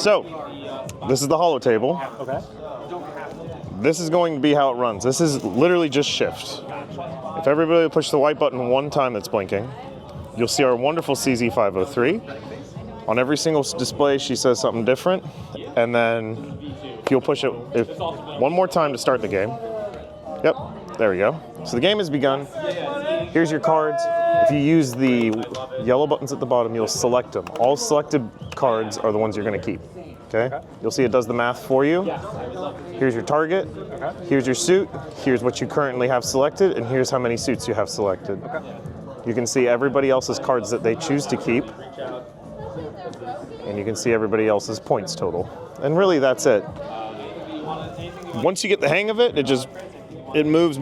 So, this is the HoloTable. Okay. This is going to be how it runs. This is literally just shift. If everybody push the white button one time that's blinking, you'll see our wonderful CZ503. On every single display, she says something different. And then if you'll push it one more time to start the game. Yep, there we go. So the game has begun. Here's your cards. If you use the yellow buttons at the bottom, you'll select them. All selected cards are the ones you're going to keep. Okay? You'll see it does the math for you. Here's your target. Here's your suit. Here's what you currently have selected, and here's how many suits you have selected. You can see everybody else's cards that they choose to keep, and you can see everybody else's points total. And really, that's it. Once you get the hang of it, it moves.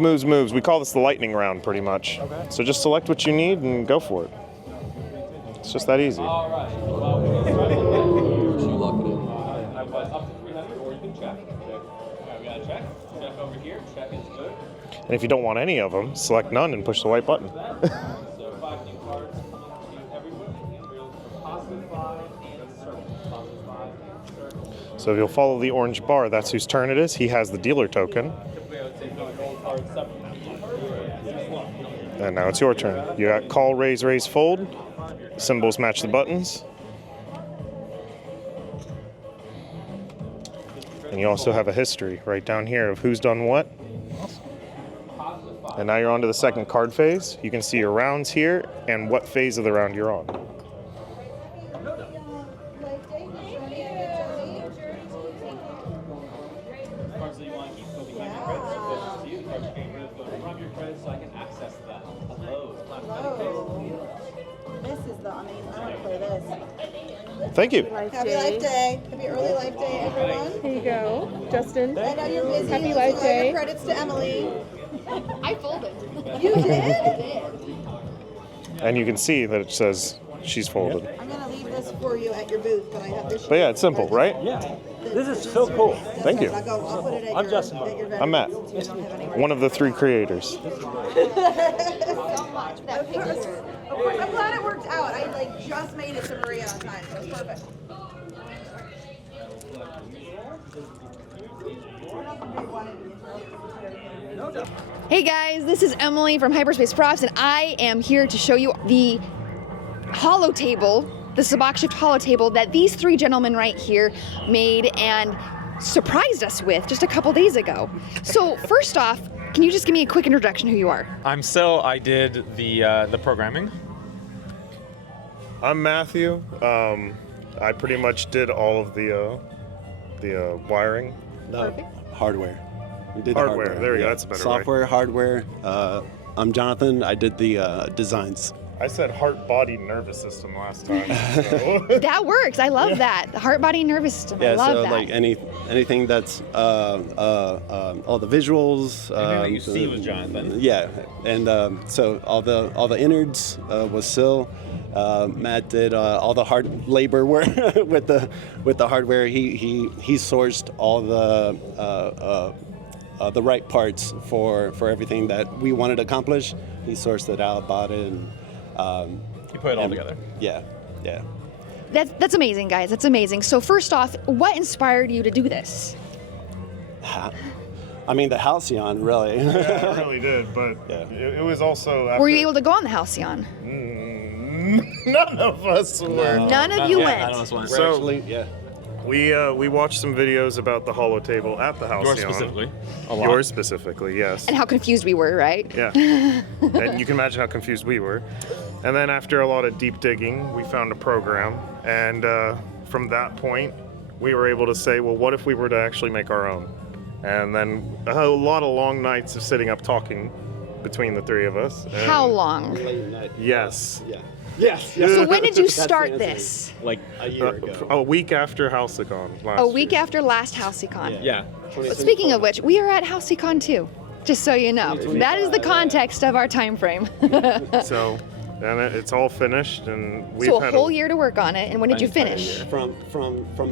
We call this the lightning round, pretty much. So just select what you need and go for it. It's just that easy. And if you don't want any of them, select none and push the white button. So if you'll follow the orange bar, that's whose turn it is. He has the dealer token. And now it's your turn. You got call, raise, fold. Symbols match the buttons. And you also have a history right down here of who's done what. And now you're on to the second card phase. You can see your rounds here and what phase of the round you're on. This is the, I want to play this. Thank you. Happy Life Day. Happy early Life Day, everyone. Here you go, Justin. I know you're busy. Happy so Life Day. Credits to Emily. I folded. You did? And you can see that it says she's folded. I'm going to leave this for you at your booth, but I have this. But yeah, it's simple, right? Yeah. This is so cool. Thank you. I'll put it at I'm Justin. I'm Matt, one of the 3 creators. Of course, I'm glad it worked out. I just made it to Maria on time, so it's perfect. Hey guys, this is Emily from Hyperspace Props, and I am here to show you the HoloTable, the Sabacc HoloTable that these 3 gentlemen right here made and surprised us with just a couple days ago. So first off, can you just give me a quick introduction who you are? I'm Sil. I did the programming. I'm Matthew. I pretty much did all of the wiring. Hardware. We did Hardware. There we go. That's a better Software, hardware. I'm Jonathan. I did the designs. I said heart, body, nervous system last time. So. That works. I love that. The heart, body, nervous system. Yeah, I love so that. like anything that's all the visuals. Anything that you see was Jonathan. Yeah, and so all the innards was Sil. Matt did all the hard labor work with the hardware. He sourced all the right parts for everything that we wanted to accomplish. He sourced it out, bought it, and You put it all together. Yeah. That's amazing, guys. That's amazing. So first off, what inspired you to do this? I mean, the Halcyon, really. Yeah, it really did, but it was also after... Were you able to go on the Halcyon? None of us were. None of you went. None of us went. So, Actually, yeah. we watched some videos about the HoloTable at the Halcyon. Yours specifically. A lot. Yours specifically, yes. And how confused we were, right? Yeah. And you can imagine how confused we were. And then after a lot of deep digging, we found a program. And from that point, we were able to say, well, what if we were to actually make our own? And then a lot of long nights of sitting up talking between the 3 of us. And How long? Yes. Yeah. Yes. So when did you That's the start answer. this? Like, A year ago. A week after Halcy-Con last A week year. after last Halcy-Con. yeah. Speaking of which, we are at Halcy-Con too, just so you know. That is the context of our time frame. So, and it's all finished, and we've So had a whole year to work on it, and when did you finish? From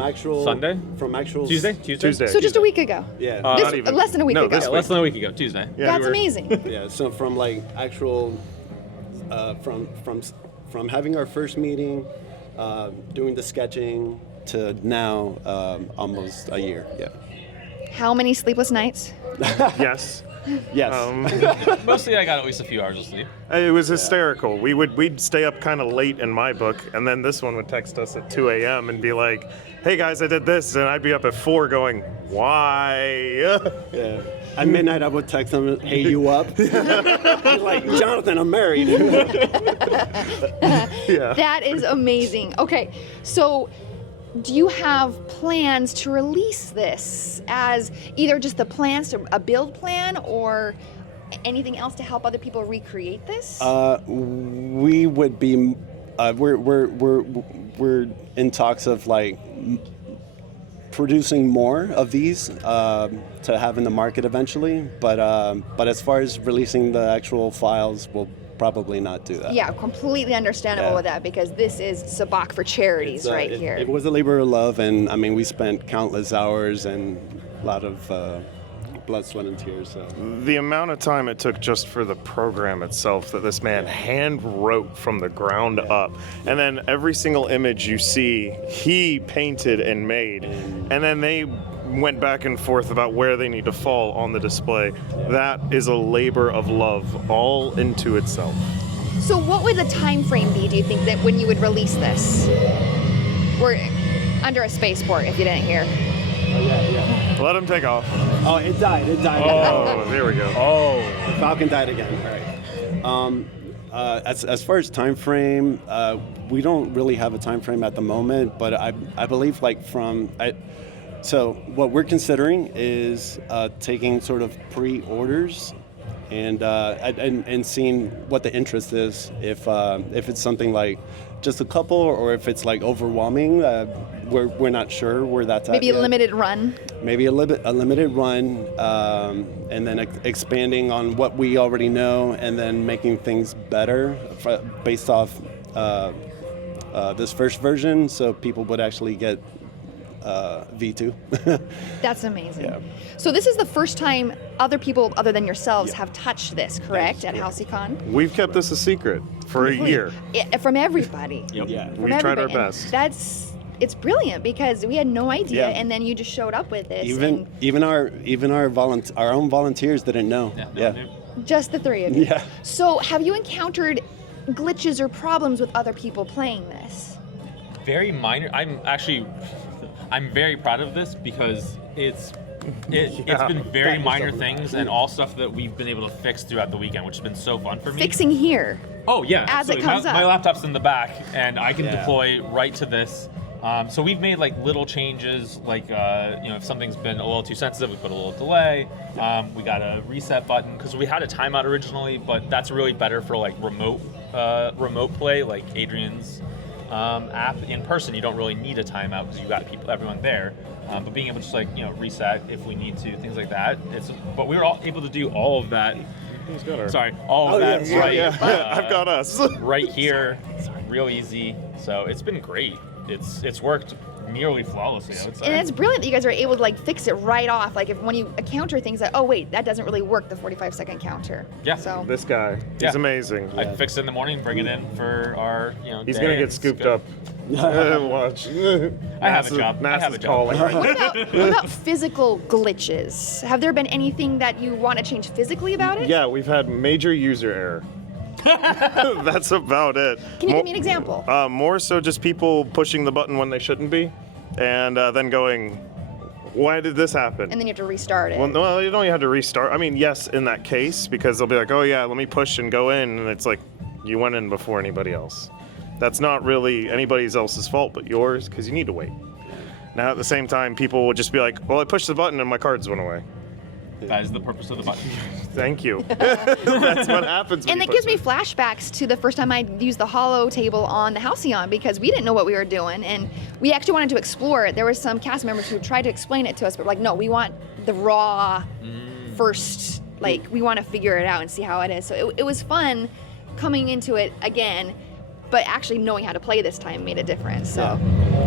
actual Sunday? From actual Tuesday? Tuesday. So just a week ago. Yeah. Not even. Less than a week No, ago. this Yeah, week. less than a week ago, Tuesday. Yeah. That's amazing. Yeah. So from like actual from having our first meeting, doing the sketching, to now, almost a year. Yeah. How many sleepless nights? Yes. Yes. Mostly I got at least a few hours of sleep. It was hysterical. We'd stay up kind of late in my book, and then this one would text us at 2 a.m. and be like, "Hey guys, I did this," and I'd be up at 4 going, "Why?" Yeah. At midnight, I would text them, "Hey, you up?" Like, Jonathan, I'm married. Yeah. That is amazing. Okay, so do you have plans to release this as either just the plans to a build plan or anything else to help other people recreate this? We would be, we're in talks of like producing more of these to have in the market eventually. But as far as releasing the actual files, we'll probably not do that. Yeah, completely understandable with that because this is Sabacc for charities right here. It was a labor of love, and I mean, we spent countless hours and a lot of blood, sweat, and tears. So. The amount of time it took just for the program itself that this man hand wrote from the ground up, and then every single image you see, he painted and made, and then they went back and forth about where they need to fall on the display. That is a labor of love all into itself. So what would the time frame be, do you think, that when you would release this? We're under a spaceport, if you didn't hear. Oh, yeah. Let him take off. Oh, it died. Oh, there we go. Oh. The Falcon died again. All right. As far as time frame, we don't really have a time frame at the moment, but I believe so what we're considering is taking sort of pre-orders and seeing what the interest is. If it's something like just a couple, or if it's like overwhelming, we're not sure where that's Maybe at a yet. limited run? Maybe a limited run, and then expanding on what we already know, and then making things better based off this first version, so people would actually get V2. That's amazing. Yeah. So this is the first time other people other than yourselves have touched this, correct, at Halcy-Con? We've kept this a secret for a year. From everybody. Yep. Yeah. From We tried our everybody. best. And it's brilliant because we had no idea, Yeah. and then you just showed up with this. Even our own volunteers didn't know. and just the three of you. Yeah. So have you encountered glitches or problems with other people playing this? Very minor. I'm very proud of this because it's been very minor things and all stuff that we've been able to fix throughout the weekend, which has been so fun for me. Fixing here. Oh yeah, as it absolutely. comes my up. laptop's in the back, and I can Yeah. deploy right to this. So we've made like little changes, like if something's been a little too sensitive, we put a little delay. We got a reset button because we had a timeout originally, but that's really better for like remote play, like Adrian's app. In person, you don't really need a timeout because you got everyone there. But being able to just reset if we need to, things like that. But we were all able to do all of that. Who's got her? Sorry, all of that right. I've got us. Right here, real easy. So it's been great. It's worked nearly flawlessly, I would say. And it's brilliant that you guys are able to like fix it right off. Like when you encounter things that, oh wait, that doesn't really work, the 45-second counter. Yeah. So This guy, Yeah. he's amazing. I fix it in the morning, bring it in for our He's day, gonna and get it's scooped good. up. Watch. I have a job. I have a NASA's job. calling right now. what about physical glitches? Have there been anything that you want to change physically about it? Yeah, we've had major user error. That's about it. Can you give me an example? More so just people pushing the button when they shouldn't be, and then going, why did this happen? And then you have to restart it. Well, you don't have to restart. I mean, yes, in that case, because they'll be like, oh yeah, let me push and go in, and it's like, you went in before anybody else. That's not really anybody else's fault but yours, because you need to wait. Now, at the same time, people will just be like, well, I pushed the button and my cards went away. That is the purpose of the button. Thank you. That's what happens when And you that gives push me flashbacks to the first time I used the HoloTable on the Halcyon because we didn't know what we were doing and we actually wanted to explore it. There were some cast members who tried to explain it to us, but we're like, no, we want the raw first, like we want to figure it out and see how it is. So it was fun coming into it again, but actually knowing how to play this time made a difference. So.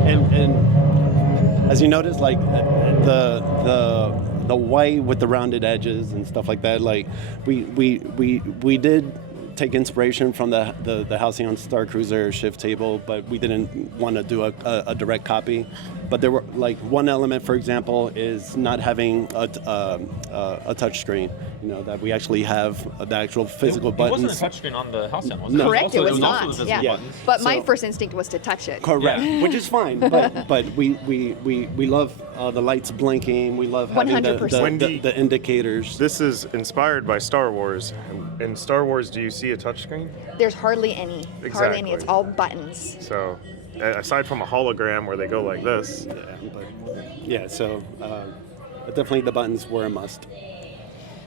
And as you notice, like the white with the rounded edges and stuff like that, like we did take inspiration from the Halcyon Starcruiser shift table, but we didn't want to do a direct copy. But there were like one element, for example, is not having a touch screen. That we actually have the actual physical buttons. It wasn't a touchscene on the Halcyon, was it? No. Correct, it was also not. the visible Yeah. buttons. But my So- first instinct was to touch it. Correct, Yeah. which is fine, but we love the lights blinking. We love having 100%. the indicators. This is inspired by Star Wars. In Star Wars, do you see a touchscreen? There's hardly any. Hardly any. It's Exactly. all buttons. So, aside from a hologram where they go like this, So definitely the buttons were a must.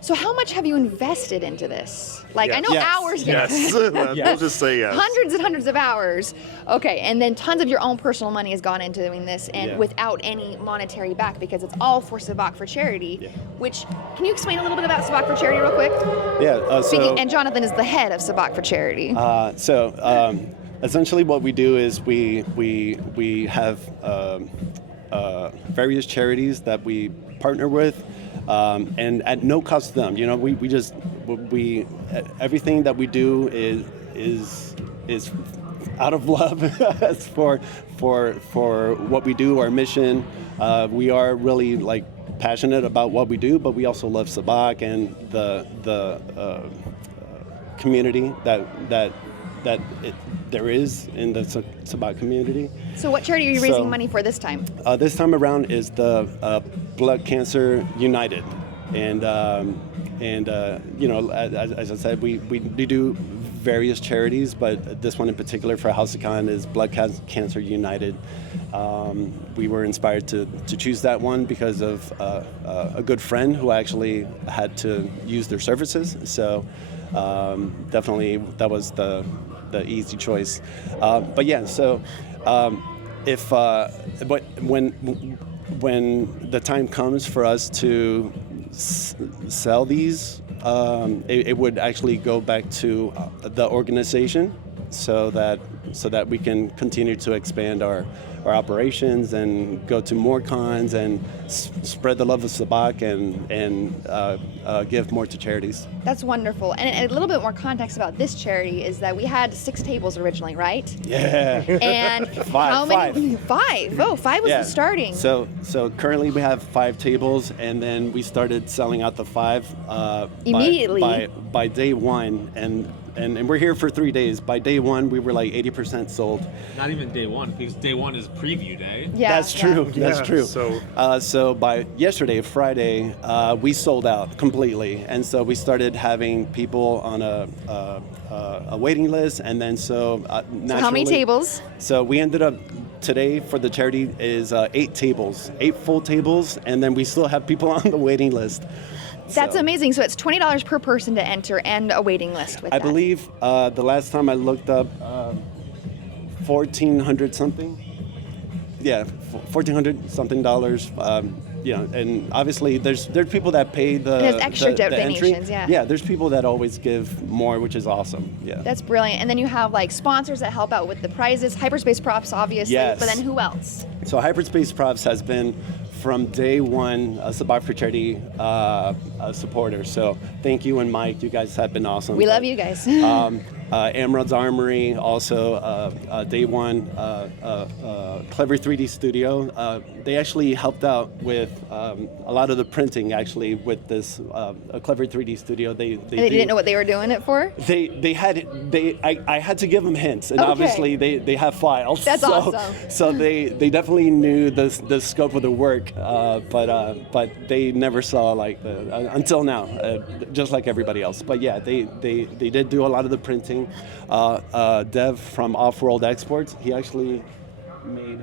So how much have you invested into this? Like, I Yes. know Yes. hours. yes, we'll just say yes. Hundreds and hundreds of hours. Okay, and then tons of your own personal money has gone into doing this, and Yeah. without any monetary back, because it's all for Sabacc for Charity. Yeah. Which, can you explain a little bit about Sabacc for Charity real quick? So And Jonathan is the head of Sabacc for Charity. Essentially what we do is we have various charities that we partner with, and at no cost to them. We everything that we do is out of love for what we do, our mission. We are really like passionate about what we do, but we also love Sabacc and the community that there is in the Sabacc community. So what charity are you raising so- money for this time? This time around is the Blood Cancer United, and as I said, we do various charities, but this one in particular for Halcy-Con is Blood Cancer United. We were inspired to choose that one because of a good friend who actually had to use their services. So definitely that was the easy choice. But yeah, so but when the time comes for us to sell these, it would actually go back to the organization, so that we can continue to expand our operations and go to more cons and spread the love of Sabacc and give more to charities. That's wonderful. And a little bit more context about this charity is that we had 6 tables originally, right? Yeah. And how many? Five. Oh, 5 was the starting. So currently we have 5 tables, and then we started selling out the 5 Immediately. by day 1, and we're here for 3 days. By day 1, we were like 80% sold. Not even day one, because day one is preview day. Yeah, That's true. yeah. That's Yeah, true. so- So by yesterday, Friday, we sold out completely, and so we started having people on a waiting list, and then So how many naturally- tables? So we ended up today for the charity is 8 tables, 8 full tables, and then we still have people on the waiting list. That's So, amazing. So it's $20 per person to enter and a waiting list with I that. believe the last time I looked up, 1,400 something. Yeah, 1,400 something dollars. And obviously there's people that pay the And there's extra the entry. donations, yeah. Yeah, there's people that always give more, which is awesome. Yeah. That's brilliant. And then you have like sponsors that help out with the prizes, Hyperspace Props, obviously. Yes. But then who else? So Hyperspace Props has been from day one a Sabacc for Charity supporter. So thank you and Mike. You guys have been awesome. We love you guys. Emerald's Armory, also day one, Clever 3D Studio. They actually helped out with a lot of the printing actually with this Clever 3D Studio. They Didn't know what they were doing it for? I had to give them hints, and Okay. obviously they have files. That's so, awesome. So they definitely knew the scope of the work, but they never saw like until now, just like everybody else. But yeah, they did do a lot of the printing. Dev from Off-World Exports, he actually made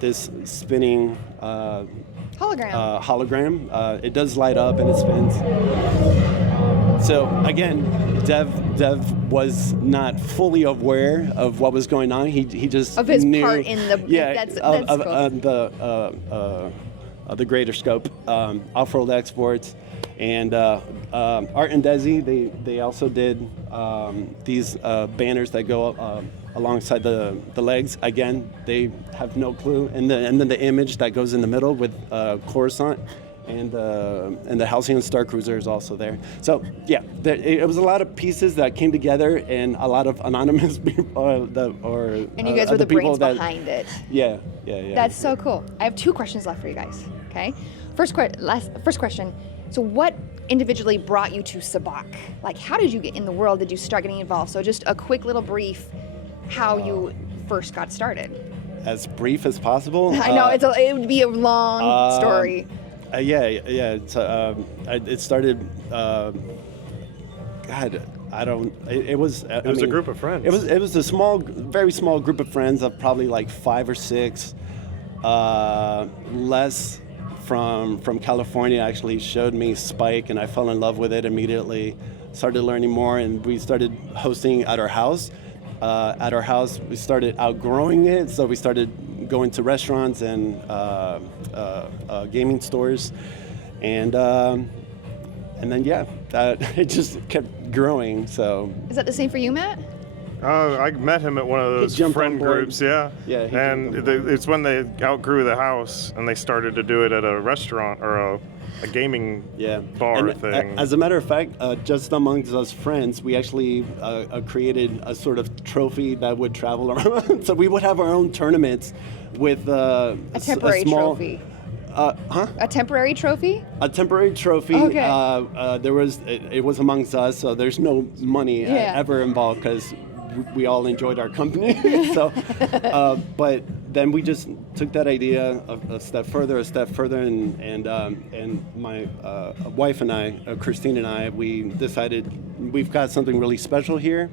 this spinning hologram. It does light up and it spins. So again, Dev was not fully aware of what was going on. He just Of his knew, part in the that's cool. The greater scope. Off-World Exports and Art and Desi. They also did these banners that go alongside the legs. Again, they have no clue. And then the image that goes in the middle with Coruscant. and the Halcyon Starcruiser is also there. So yeah, it was a lot of pieces that came together, and a lot of anonymous people, And you guys were the people brains behind it. Yeah. That's so cool. I have 2 questions left for you guys. Okay. First question. So what individually brought you to Sabacc? Like, how did you get in the world? Did you start getting involved? So just a quick little brief, how you first got started. As brief as possible. I know it would be a long story. It started. God, I don't. It was. It was a group of friends. It was a very small group of friends of probably like 5 or 6. Les from California actually showed me Spike, and I fell in love with it immediately. Started learning more, and we started hosting at our house. We started outgrowing it, so we started going to restaurants and gaming stores, and then it just kept growing. So Is that the same for you, Matt? I met him at one of those jumped friend on board. groups, yeah. Yeah, he And jumped on board. it's when they outgrew the house and they started to do it at a restaurant or a gaming bar And thing. As a matter of fact, just amongst us friends, we actually created a sort of trophy that would travel around. So we would have our own tournaments with A temporary small trophy. Huh? A temporary trophy? A temporary trophy. Okay. It was amongst us, so there's no money Yeah. ever involved because we all enjoyed our company. So, but then we just took that idea a step further, and my wife and I, Christine and I, we decided we've got something really special here.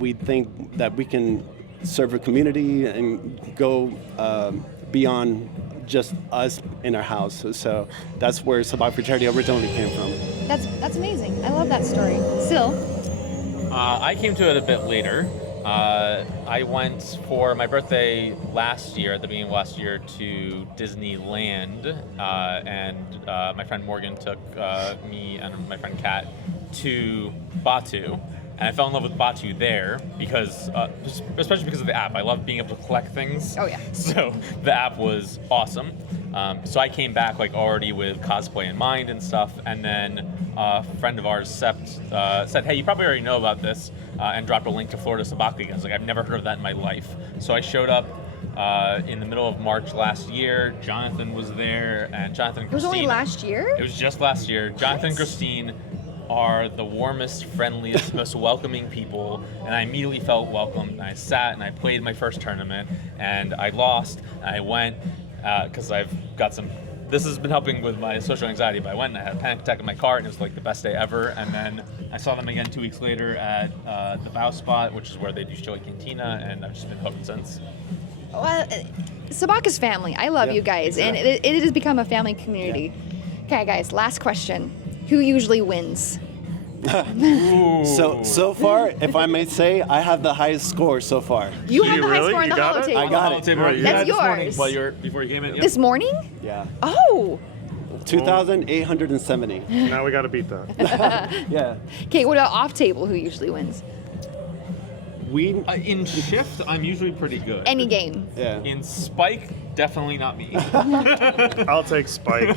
We think that we can serve a community and go beyond just us in our house. So that's where Sabacc for Charity originally came from. That's amazing. I love that story. Still, I came to it a bit later. I went for my birthday last year, at the beginning of last year, to Disneyland, and my friend Morgan took me and my friend Kat to Batu. And I fell in love with Batu there because, especially because of the app. I love being able to collect things. Oh, yeah. So the app was awesome. So I came back already with cosplay in mind and stuff. And then a friend of ours, Sept, said, "Hey, you probably already know about this," and dropped a link to Florida Sabacc again. I was like, I've never heard of that in my life. So I showed up in the middle of March last year. Jonathan was there, and Jonathan and it was Christine. only last year? It was just last year. Jonathan and Christine are the warmest, friendliest, most welcoming people, and I immediately felt welcome. And I sat and I played my first tournament, and I lost. And I went because I've got some. This has been helping with my social anxiety. But I went and I had a panic attack in my car, and it was like the best day ever. And then I saw them again 2 weeks later at the Bow Spot, which is where they do Chili Cantina, and I've just been hooked since. Well, Sabacc is family. I love you guys, and it has become a family community. Okay, guys, last question. Who usually wins? So far, if I may say, I have the highest score so far. You Do have you the high really? score in You the got it? HoloTable. I got it. That's This morning, yours. before you came in. Yep. This morning? Yeah. Oh. 2,870. Now we got to beat that. Yeah. Okay, what about off table? Who usually wins? We. In shift, I'm usually pretty good. Any game. Yeah. In Spike, definitely not me. I'll take Spike.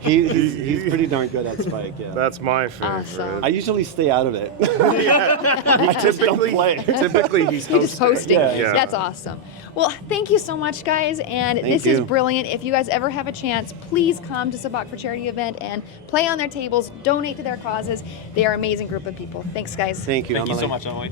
He's pretty darn good at Spike. Yeah. That's my favorite. Awesome. I usually stay out of it. I just don't play. Typically, he's You're just hosting. Yeah. That's awesome. Well, thank you so much, guys. And Thank this is you. brilliant. If you guys ever have a chance, please come to Sabacc for Charity event and play on their tables, donate to their causes. They are an amazing group of people. Thanks, guys. Thank you, Thank you Emily. so much, Emily.